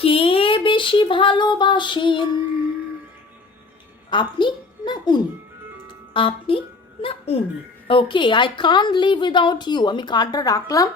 কে বেশি ভালোবাসেন? আপনি না উনি? আপনি না উনি? Okay I can't live without you আমি কার্ডটা রাখলাম।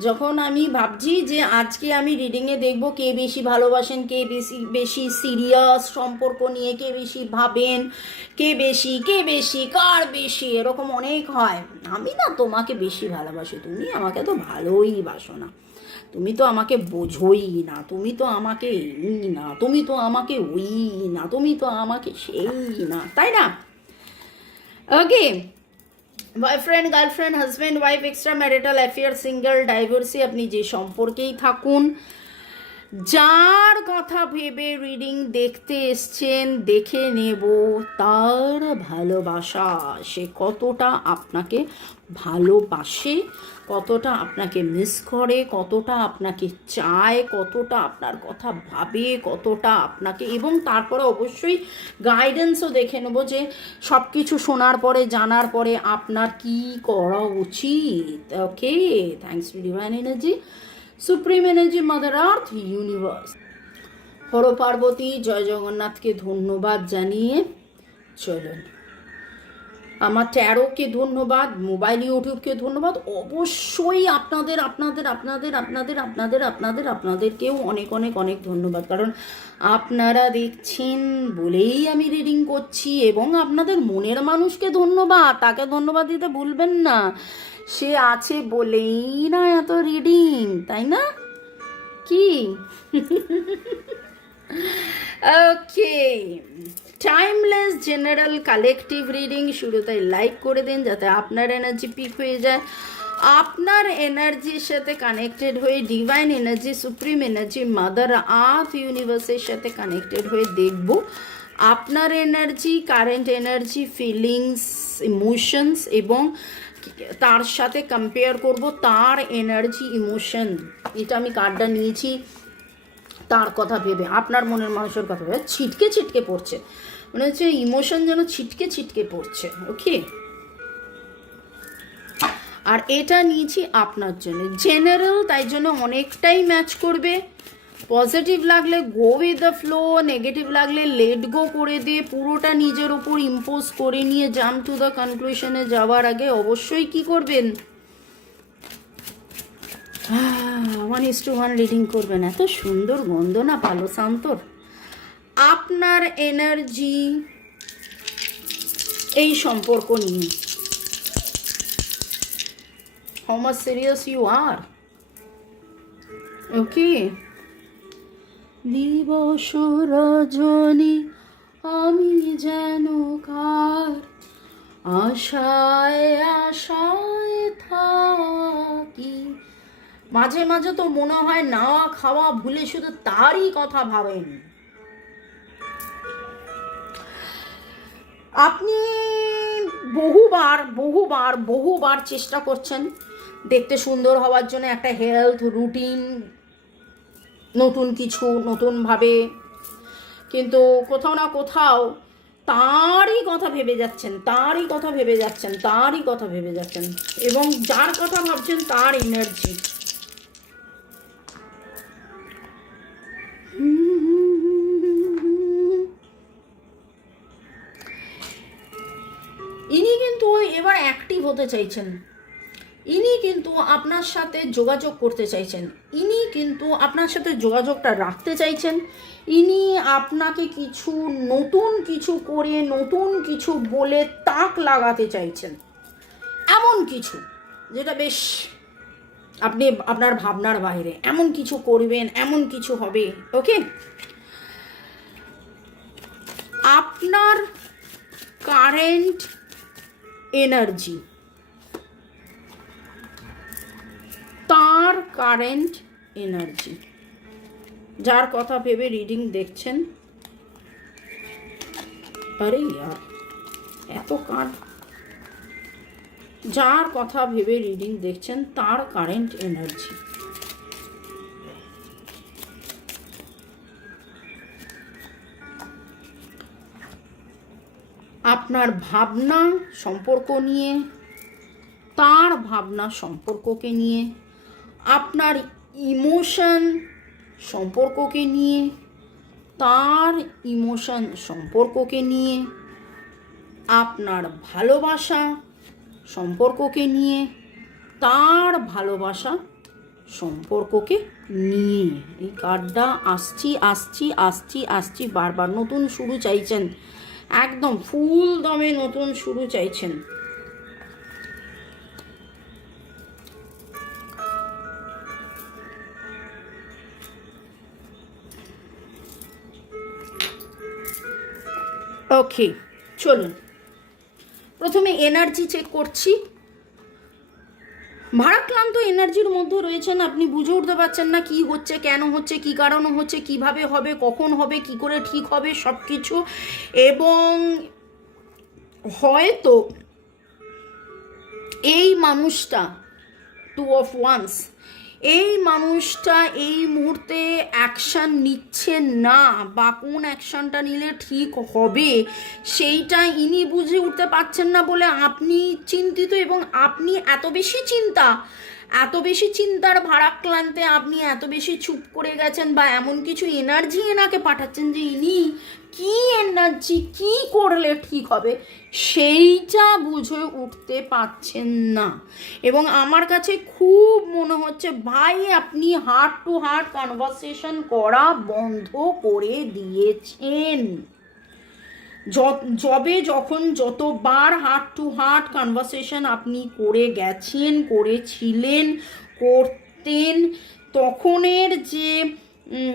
যখন আমি ভাবছি যে আজকে আমি রিডিংয়ে দেখব কে বেশি ভালোবাসেন, কে বেশি বেশি সিরিয়াস সম্পর্ক নিয়ে, কে বেশি ভাবেন, কে বেশি কে বেশি, কার বেশি, এরকম অনেক হয়। আমি না তোমাকে বেশি ভালোবাসি, তুমি আমাকে তো ভালোই বাসো না। তুমি তো আমাকে বোঝোই না, তুমি তো আমাকে এই না, তুমি তো আমাকে ওই না, তুমি তো আমাকে সেই না, তাই না? Okay boyfriend girlfriend husband wife extra marital affair single divorcee আপনি যে সম্পর্কেই থাকুন যার কথা ভেবে রিডিং দেখতে এসছেন, দেখে নেব তার ভালোবাসা। সে কতটা আপনাকে ভালোবাসে, কতটা আপনাকে মিস করে, কতটা আপনাকে চায়, কতটা আপনার কথা ভাবে, কতটা আপনাকে এবং তারপরে অবশ্যই গাইডেন্সও দেখে নেব যে সব কিছু শোনার পরে, জানার পরে আপনার কি করা উচিত। Okay thanks to divine energy supreme energy mother earth universe Har Parvati জয় জগন্নাথকে ধন্যবাদ জানিয়ে চলুন আমার ট্যারোকে ধন্যবাদ মোবাইল ইউটিউবকে ধন্যবাদ অবশ্যই আপনাদের আপনাদের আপনাদের আপনাদের আপনাদের আপনাদের, আপনাদেরকেও অনেক অনেক অনেক ধন্যবাদ। কারণ আপনারা দেখছেন, বলেই আমি রিডিং করছি এবং আপনাদের মনের মানুষকে ধন্যবাদ। তাকে ধন্যবাদ দিতে ভুলবেন না। সে আছে বলেই না এত রিডিং তাই না? কি? Okay timeless general collective reading শুরুতে লাইক করে দিন যাতে আপনার এনার্জি পিক হয়ে যায়। আপনার এনার্জির সাথে কানেক্টেড হয়ে divine energy supreme energy mother earth ইউনিভার্সের সাথে কানেক্টেড হয়ে দেখব। আপনার energy current energy feelings emotions এবং তার সাথে কম্পেয়ার করব তার এনার্জি ইমোশন এটা আমি কার্ডটা নিয়েছি, তার কথা ভেবে, আপনার মনের মানুষের কথা ভেবে, ছিটকে ছিটকে পড়ছে। মনে হচ্ছে ইমোশন যেন ছিটকে ছিটকে পড়ছে ওকে আর এটা নিয়েছি আপনার জন্য। জেনারেল তাই জন্য অনেকটাই ম্যাচ করবে। পজিটিভ লাগলে go with the flow negative লাগলে লেট গো করে দিয়ে পুরোটা নিজের ওপর ইম্পোজ করে নিয়ে জাম টু দ্য কনক্লুশনে যাওয়ার আগে অবশ্যই কি করবেন? One is two one reading করবেন। এত সুন্দর গন্ধ না, ভালো শান্তর আপনার এনার্জি এই সম্পর্ক নিয়ে। How much serious you are okay দিবস রজনী, আমি যেন কার আশায় আশায় থাকি। মাঝে মাঝে তো মনে হয় নাওয়া খাওয়া ভুলে শুধু তারই কথা ভাবেন। আপনি বহুবার বহুবার বহুবার চেষ্টা করছেন দেখতে সুন্দর হওয়ার জন্য একটা হেলথ রুটিন নতুন কিছু, নতুনভাবে। কিন্তু কোথাও না কোথাও তারই কথা ভেবে যাচ্ছেন, তারই কথা ভেবে যাচ্ছেন, তারই কথা ভেবে যাচ্ছেন। এবং যার কথা ভাবছেন তার এনার্জি ইনি কিন্তু এবার অ্যাক্টিভ হতে চাইছেন। ইনি কিন্তু আপনার সাথে যোগাযোগ করতে চাইছেন। ইনি কিন্তু আপনার সাথে যোগাযোগটা রাখতে চাইছেন। ইনি আপনাকে কিছু নতুন কিছু করে, নতুন কিছু বলে তাক লাগাতে চাইছেন। এমন কিছু যেটা বেশ আপনি, আপনার ভাবনার বাইরে। এমন কিছু করবেন, এমন কিছু হবে, ওকে? আপনার কারেন্ট এনার্জি তার কারেন্ট এনার্জি। যার কথা ভেবে রিডিং দেখছেন। আরে ইয়ার, এত কার? যার কথা ভেবে রিডিং দেখছেন, তার কারেন্ট এনার্জি। আপনার ভাবনা সম্পর্ক নিয়ে, তার ভাবনা সম্পর্ককে নিয়ে। আপনার ইমোশন সম্পর্ককে নিয়ে, তার ইমোশন সম্পর্ককে নিয়ে, আপনার ভালোবাসা সম্পর্ককে নিয়ে, তার ভালোবাসা সম্পর্ককে নিয়ে। এই কার্ডটা আসছি আসছি আসছি আসছি, বারবার নতুন শুরু চাইছেন। একদম ফুল দমে নতুন শুরু চাইছেন। ওকে চলুন। প্রথমে এনার্জি চেক করছি। ভারাক্রান্ত এনার্জির মধ্যে রয়েছেন, আপনি বুঝে উঠতে পারছেন না কি হচ্ছে, কেন হচ্ছে, কি কারণে হচ্ছে, কীভাবে হবে, কখন হবে, কি করে ঠিক হবে সব কিছু এবং হয়তো এই মানুষটা টু অফ ওয়ান্স এই মানুষটা এই মুহূর্তে অ্যাকশান নিচ্ছে না। বা কোন অ্যাকশানটা নিলে ঠিক হবে, সেইটা ইনি বুঝে উঠতে পারছেন না বলে আপনি চিন্তিত এবং আপনি এত বেশি চিন্তা এত বেশি চিন্তার ভারাক্লান্তে আপনি এত বেশি চুপ করে গেছেন বা এমন কিছু এনার্জি এনাকে পাঠাচ্ছেন যে ইনি কি এনার্জি কি করলে ঠিক হবে, সেইটা বুঝে উঠতে পারছেন না। এবং আমার কাছে খুব মনে হচ্ছে, ভাই, আপনি হার্ট টু হার্ট কনভারসেশন করা বন্ধ করে দিয়েছেন। যবে যখন যতবার হার্ট টু হার্ট কনভারসেশন আপনি করে গেছেন, করেছিলেন, করতেন, তখনের যে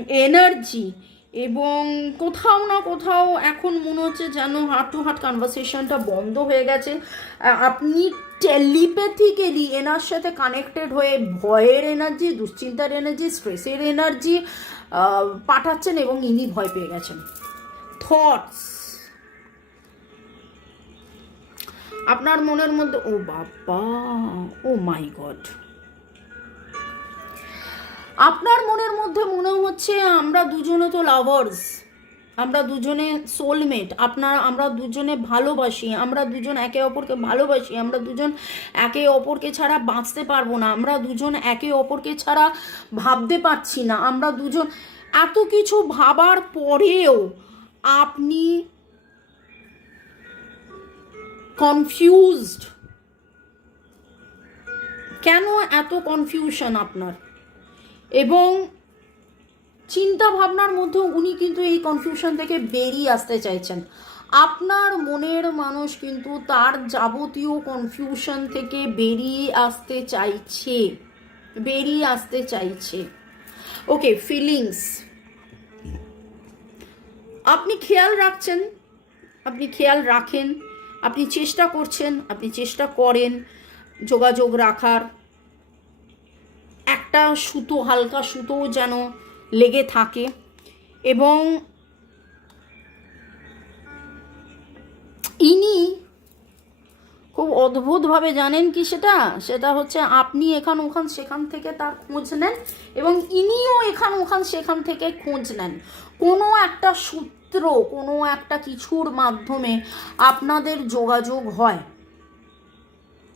এনার্জি এবং কোথাও না কোথাও এখন মনে হচ্ছে যেন হার্ট টু হার্ট কনভারসেশনটা বন্ধ হয়ে গেছে। আপনি টেলিপ্যাথিক্যালি এনার সাথে কানেক্টেড হয়ে ভয়ের এনার্জি দুশ্চিন্তার এনার্জি স্ট্রেসের এনার্জি পাঠাচ্ছেন এবং ইনি ভয় পেয়ে গেছেন। থটস আপনার মনের মধ্যে, ও বাবা, ও মাই গড। আপনার মনের মধ্যে মনে হচ্ছে আমরা দুজনে তো লাভার্স আমরা দুজনে সোলমেট আপনার, আমরা দুজনে ভালোবাসি, আমরা দুজন একে অপরকে ভালোবাসি, আমরা দুজন একে অপরকে ছাড়া বাঁচতে পারব না, আমরা দুজন একে অপরকে ছাড়া ভাবতে পারছি না, আমরা দুজন এত কিছু ভাবার পরেও আপনি কনফিউজড কেন এত কনফিউশন আপনার? এবং চিন্তা ভাবনার মধ্যে উনি কিন্তু এই কনফিউশন থেকে বেরিয়ে আসতে চাইছেন। আপনার মনের মানুষ কিন্তু তার যাবতীয় কনফিউশন থেকে বেরিয়ে আসতে চাইছে। বেরিয়ে আসতে চাইছে। ওকে ফিলিংস আপনি খেয়াল রাখছেন? আপনি খেয়াল রাখেন? আপনি চেষ্টা করছেন, আপনি চেষ্টা করেন যোগাযোগ রাখার। একটা সুতো, হালকা সুতো যেন লেগে থাকে এবং ইনি খুব অদ্ভুতভাবে জানেন কি সেটা? সেটা হচ্ছে আপনি এখান ওখান সেখান থেকে তার খোঁজ নেন এবং ইনিও এখান ওখান সেখান থেকে খোঁজ নেন। কোনো একটা সূত্র কোনো একটা কিছুর মাধ্যমে আপনাদের যোগাযোগ হয়।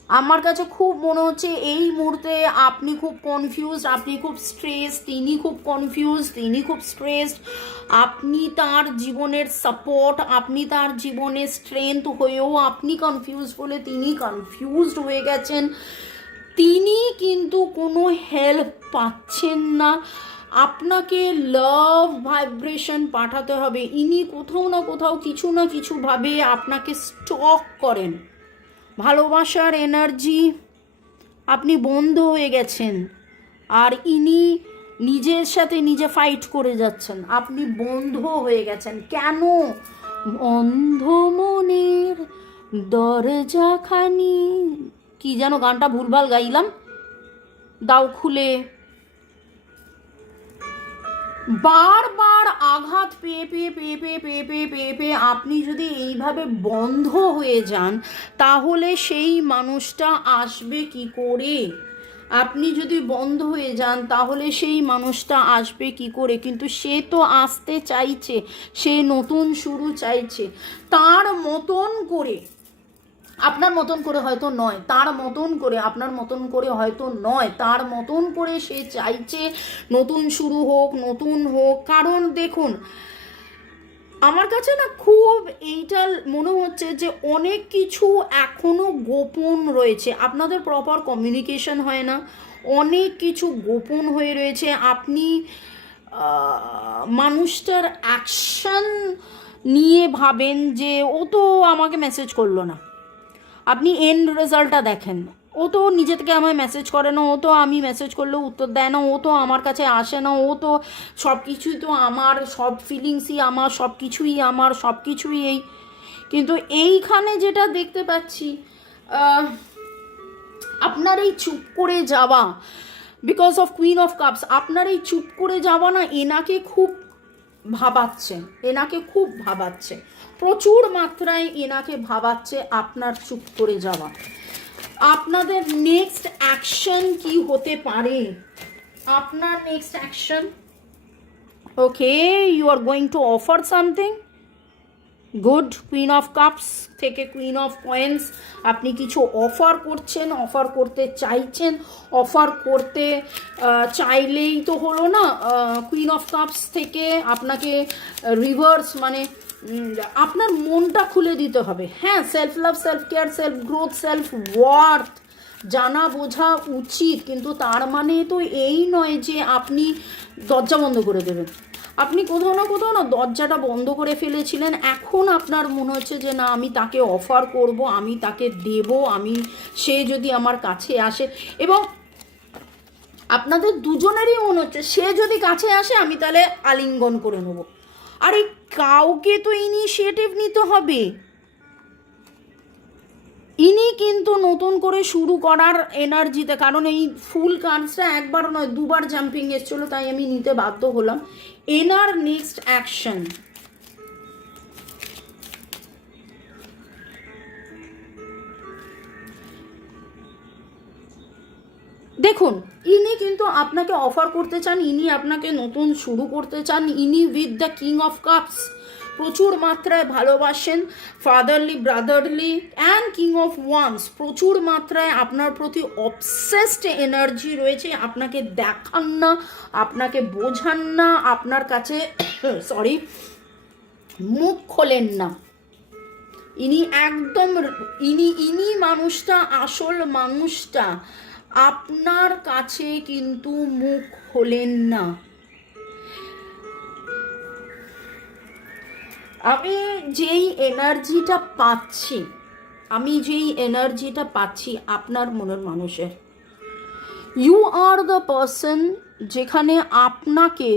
আমার কাছে খুব মনে হচ্ছে এই মুহূর্তে আপনি খুব কনফিউজ আপনি খুব স্ট্রেস তিনি খুব কনফিউজ তিনি খুব স্ট্রেসড আপনি তার জীবনের সাপোর্ট আপনি তার জীবনের স্ট্রেংথ হয়েও আপনি কনফিউজ বলে তিনি কনফিউজড হয়ে গেছেন। তিনি কিন্তু কোনো হেল্প পাচ্ছেন না। আপনাকে লাভ ভাইব্রেশন পাঠাতে হবে। ইনি কোথাও না কোথাও কিছু না কিছুভাবে আপনাকে স্টক করেন। ভালোবাসার এনার্জি আপনি বন্ধ হয়ে গেছেন। আর ইনি নিজের সাথে নিজে ফাইট করে যাচ্ছেন। আপনি বন্ধ হয়ে গেছেন। কেন? অন্ধ মনের দরজাখানি কি যেন গানটা ভুলভাল গাইলাম। দাও খুলে। বারবার আঘাত পেয়ে পেয়ে পেয়ে পেয়ে পেয়ে পেয়ে পেয়ে পেয়ে আপনি যদি এইভাবে বন্ধ হয়ে যান, তাহলে সেই মানুষটা আসবে কি করে? আপনি যদি বন্ধ হয়ে যান, তাহলে সেই মানুষটা আসবে কি করে? কিন্তু সে তো আসতে চাইছে, সে নতুন শুরু চাইছে। তার মতন করে আপনার মতন করে হয়তো নয়, তার মতন করে, আপনার মতন করে হয়তো নয়, তার মতন করে সে চাইছে নতুন শুরু হোক, নতুন হোক। কারণ দেখুন, আমার কাছে না খুব এইটা মনে হচ্ছে যে অনেক কিছু এখনও গোপন রয়েছে। আপনাদের প্রপার কমিউনিকেশন হয় না। অনেক কিছু গোপন হয়ে রয়েছে। আপনি মানুষটার অ্যাকশন নিয়ে ভাবেন যে ও তো আমাকে মেসেজ করল না। আপনি এন্ড রেজাল্টটা দেখেন। ও তো নিজে থেকে আমায় মেসেজ করে না, ও তো আমি মেসেজ করলেও উত্তর দেয় না, ও তো আমার কাছে আসে না, ও তো সব কিছুই তো আমার, সব ফিলিংসই আমার সব কিছুই আমার সব কিছুই এই। কিন্তু এইখানে যেটা দেখতে পাচ্ছি আপনার এই চুপ করে যাওয়া because of queen of cups আপনার এই চুপ করে যাওয়া না, এনাকে খুব ভাবাচ্ছে, এনাকে খুব ভাবাচ্ছে। প্রচুর মাত্রায় এনাকে ভাবাচ্ছে আপনার চুপ করে যাওয়া। আপনাদের নেক্সট অ্যাকশন কি হতে পারে? আপনার next action okay you are going to offer something good queen of cups থেকে কুইন অফ কয়েন্স আপনি কিছু অফার করছেন অফার করতে চাইছেন অফার করতে চাইলেই তো হলো না। কুইন অফ কাপস থেকে আপনাকে রিভার্স মানে আপনার মনটা খুলে দিতে হবে। হ্যাঁ self love self care self growth self worth জানা বোঝা উচিত। কিন্তু তার মানে তো এই নয় যে আপনি দরজা বন্ধ করে দেবেন। আপনি কোথাও না কোথাও না দরজাটা বন্ধ করে ফেলেছিলেন। এখন আপনার মনে হচ্ছে যে, না, আমি তাকে অফার করব, আমি তাকে দেব, আমি, সে যদি আমার কাছে আসে। এবং আপনাদের দুজনেরই মনে হচ্ছে, সে যদি কাছে আসে, আমি তাহলে আলিঙ্গন করে নেব। আরে, কাউকে তো ইনিশিয়েটিভ নিতে হবে। ইনি কিন্তু নতুন করে শুরু করার এনার্জিতে, কারণ এই ফুল কার্ডসটা একবার নয়, দুবার জাম্পিং এসেছিল, তাই আমি নিতে বাধ্য হলাম। এনার নেক্সট অ্যাকশন দেখুন, ইনি কিন্তু আপনাকে অফার করতে চান, ইনি আপনাকে নতুন শুরু করতে চান, ইনি with the king of cups প্রচুর মাত্রায় ভালোবাসেন fatherly brotherly and king of wands প্রচুর মাত্রায় আপনার প্রতি অবসেসড এনার্জি রয়েছে। আপনাকে দেখান না, আপনাকে বোঝান না, আপনার কাছে সরি মুখ খোলেন না। ইনি একদম, ইনি ইনি মানুষটা, আসল মানুষটা। আপনার কাছে কিন্তু মুখ খোলেন না। আমি যেই এনার্জিটা পাচ্ছি, আমি যেই এনার্জিটা পাচ্ছি আপনার মনের মানুষের। ইউ আর দ্য পার্সন যেখানে আপনাকে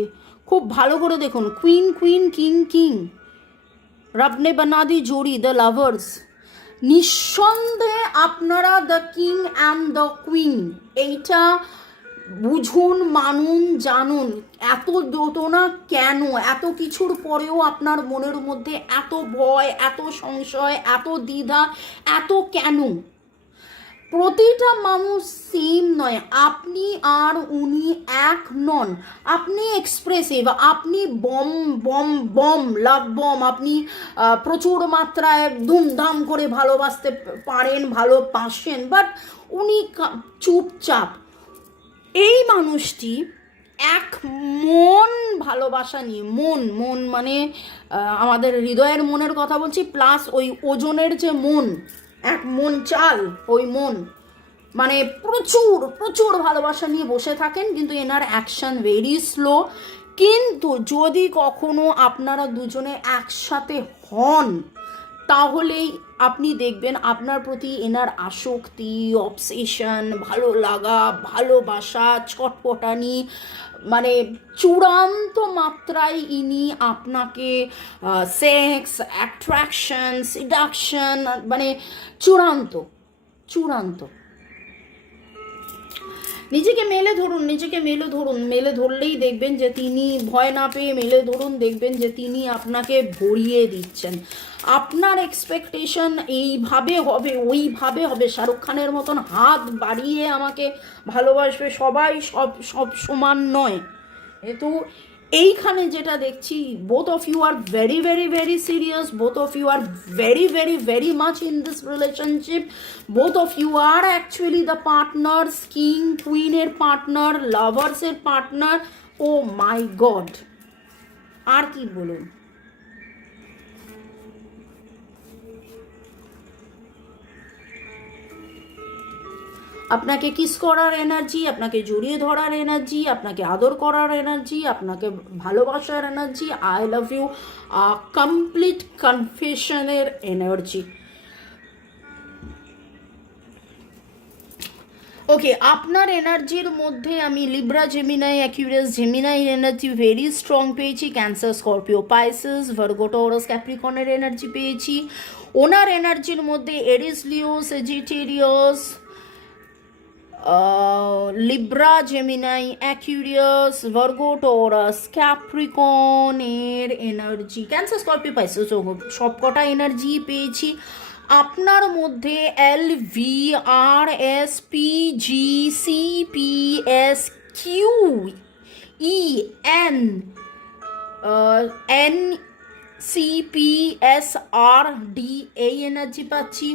খুব ভালো করে দেখুন queen queen king king Rab Ne Bana Di Jodi the lovers নিঃসন্দেহে আপনারা the king and the queen এইটা বুঝুন, মানুন, জানুন, এত দোতনা কেন, এত কিছুর পরেও আপনার মনের মধ্যে এত ভয়, এত সংশয়, এত দ্বিধা, এত কেন? প্রতিটা মানুষ সেম নয়। আপনি আর উনি এক নন। আপনি এক্সপ্রেসিভ আপনি bomb bomb bomb love bomb আপনি প্রচুর মাত্রায় ধুমধাম করে ভালোবাসতে পারেন, ভালোবাসেন বাট উনি চুপচাপ। এই মানুষটি এক মন ভালোবাসা নিয়ে, মন মন মানে আমাদের হৃদয়ের মনের কথা বলছি প্লাস ওই ওজনের যে মন, এক মন চাল, ওই মন। মানে প্রচুর প্রচুর ভালোবাসা নিয়ে বসে থাকেন, কিন্তু এনার অ্যাকশন ভেরি স্লো কিন্তু যদি কখনো আপনারা দুজনে একসাথে হন তাহলেই আপনি দেখবেন আপনার প্রতি এনার আসক্তি অবসেশন ভালো লাগা, ভালোবাসা ছটপটানি মানে চূড়ান্ত মাত্রায় ইনি আপনাকে সেক্স অ্যাট্রাকশন সিডাকশন মানে চূড়ান্ত চূড়ান্ত। নিজেকে মেলে ধরুন, নিজেকে মেলে ধরুন, মেলে ধরলেই দেখবেন যে তিনি ভয় না পেয়ে মেলে ধরুন, দেখবেন যে তিনি আপনাকে ভরিয়ে দিচ্ছেন। আপনার এক্সপেকটেশন এইভাবে হবে, ওইভাবে হবে। শাহরুখ খানের মতন হাত বাড়িয়ে আমাকে ভালোবাসবে সবাই, সব সব সমান নয়। কিন্তু এইখানে যেটা দেখছি both of you are very very very serious both of you are very very very much in this relationship both of you are actually the partner king কুইনের partner লাভার্সের পার্টনার ও মাই গড আর কি বলুন? আপনাকে kiss করার energy আপনাকে জড়িয়ে ধরার energy আপনাকে আদর করার এনার্জি আপনাকে ভালোবাসার energy I love you complete কনফেশনের energy okay আপনার এনার্জির মধ্যে আমি Libra Gemini Aquarius Gemini energy very strong পেয়েছি Cancer Scorpio Pisces Virgo Taurus ক্যাপ্রিকনের energy পেয়েছি। ওনার এনার্জির মধ্যে Aries Leo Libra, Gemini, Aquarius Virgo Taurus ক্যাপ্রিকনের energy. Cancer, Scorpio, Pisces সব কটা এনার্জি পেয়েছি। আপনার মধ্যে L V R S P G C P S Q E N N C P S R D, এই এনার্জি পাচ্ছি।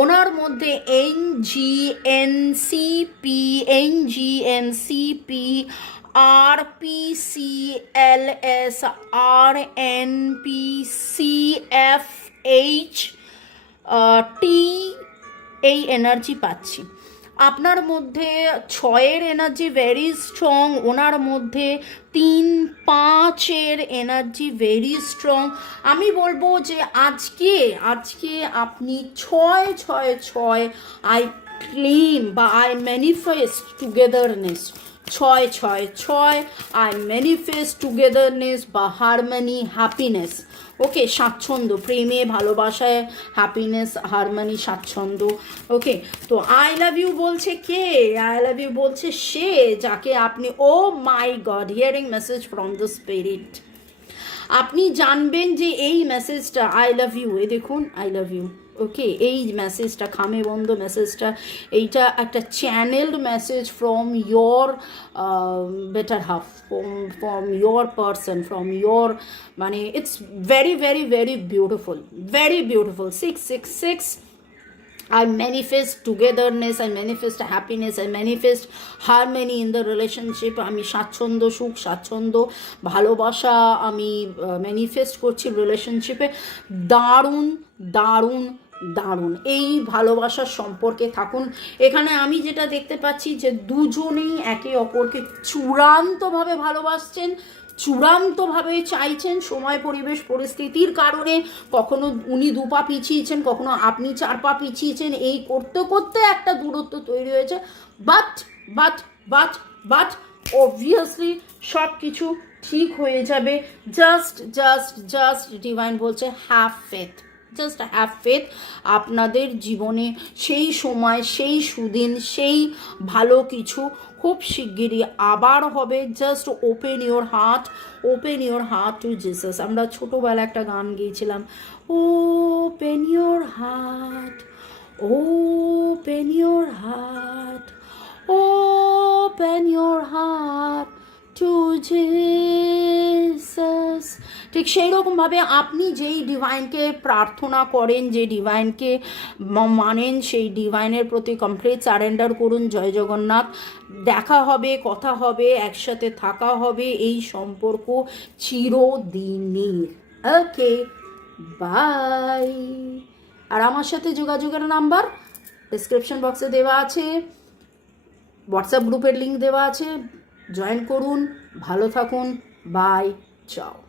ওনার মধ্যে N G N C P N G N C P R P C L S R N P C F H T এই energy পাচ্ছি। আপনার মধ্যে ছয়ের energy very strong ওনার মধ্যে তিন পাঁচের এনার্জি ভেরি স্ট্রং আমি বলব যে আজকে আজকে আপনি ছয় ছয় ছয় আই ক্লেম বা আই ম্যানিফেস্ট টুগেদারনেস ছয় ছয় ছয় আই ম্যানিফেস্ট টুগেদারনেস বা হারমোনি হ্যাপিনেস ওকে স্বাচ্ছন্দ্য, প্রেমে, ভালোবাসায় হ্যাপিনেস হারমোনি স্বাচ্ছন্দ্য। ওকে তো আই লাভ ইউ বলছে কে? আই লাভ ইউ বলছে সে, যাকে আপনি ও my god hearing message from the spirit আপনি জানবেন যে এই মেসেজটা আই লাভ ইউ এ দেখুন আই লাভ ইউ ওকে এই মেসেজটা খামে বন্ধ মেসেজটা এইটা একটা channelled message from your better half from your person from your মানে it's very very very beautiful very beautiful six six six I manifest togetherness, I manifest happiness, I manifest harmony in the relationship. আমি স্বাচ্ছন্দ্য সুখ স্বাচ্ছন্দ্য ভালোবাসা আমি manifest করছি রিলেশনশিপে দারুণ দারুণ দারুণ। এই ভালোবাসার সম্পর্কে থাকুন। এখানে আমি যেটা দেখতে পাচ্ছি যে দুজনেই একে অপরকে চূড়ান্তভাবে ভালোবাসছেন, চূড়ান্তভাবে চাইছেন সময়, পরিবেশ, পরিস্থিতির কারণে। কখনো উনি দু পা পিছিয়েছেন, কখনো আপনি চার পা পিছিয়েছেন। এই করতে করতে একটা দূরত্ব তৈরি হয়েছে। But but but but obviously সব কিছু ঠিক হয়ে যাবে। জাস্ট জাস্ট জাস্ট ডিভাইন বলছে have faith just have faith আপনাদের জীবনে সেই সময়, সেই সুদিন, সেই ভালো কিছু খুব শিগগিরই আবার হবে। Just open your heart open your heart to Jesus আমরা ছোটোবেলা একটা গান গিয়েছিলাম। Open your heart open your heart open your heart to Jesus ঠিক সেই রকমভাবে আপনি যেই ডিভাইনকে প্রার্থনা করেন, যে ডিভাইনকে মানেন, সেই ডিভাইনের প্রতি কমপ্লিট সারেন্ডার করুন, জয় জগন্নাথ। দেখা হবে, কথা হবে, একসাথে থাকা হবে, এই সম্পর্ক চিরদিনের ওকে বাই আর আমার সাথে যোগাযোগের নাম্বার ডিসক্রিপশন বক্সে দেওয়া আছে। হোয়াটসঅ্যাপ গ্রুপের লিঙ্ক দেওয়া আছে। জয়েন করুন। ভালো থাকুন। বাই চাও